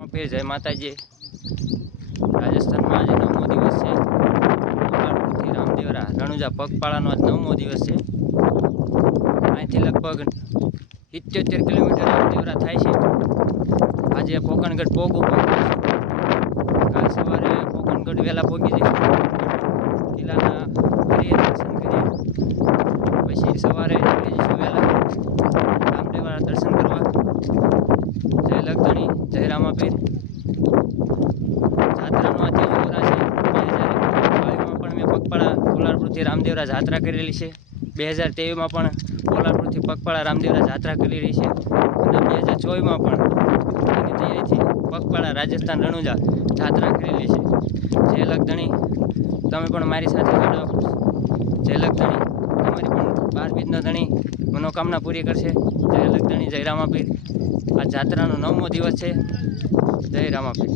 फिर जय माता जी। राजस्थान में आज 9मो दिवस है। कोलारपुरथी रामदेवरा रણુજા પગપાળાનો આજ 9મો દિવસ છે। અહીંથી લગભગ 77 કિલોમીટર રામદેવરા થાય છે। આજે પોકણગઢ પોગું કાલ સવારે પોકણગઢ વહેલા પોગી જઈશું। કિલ્લાના કરીએ દર્શન કરીએ, પછી સવારે નીકળી જઈશું વહેલા રામદેવરા દર્શન કરવા। જય લગધણી, જય રામાપીર। જાત્રાનો આ ત્રીજો વરસ છે। 2022માં પણ મેં પગપાળા કોલારપુરથી રામદેવરા જાત્રા કરેલી છે। 2023માં પણ કોલારપુરથી પગપાળા રામદેવરા જાત્રા કરેલી છે અને 2024માં પણ એની તૈયારીથી પગપાળા રાજસ્થાન રણુજા જાત્રા કરેલી છે। જય લગધણી, તમે પણ મારી સાથે જોડાઓ। જય લગધણી, તમારી પણ 12 બીજનો ધણી મનોકામના પૂરી કરશે। જય લગધણી, જય રામાપીર। આ જાત્રાનો 9મો દિવસ છે। જય રામાપીર।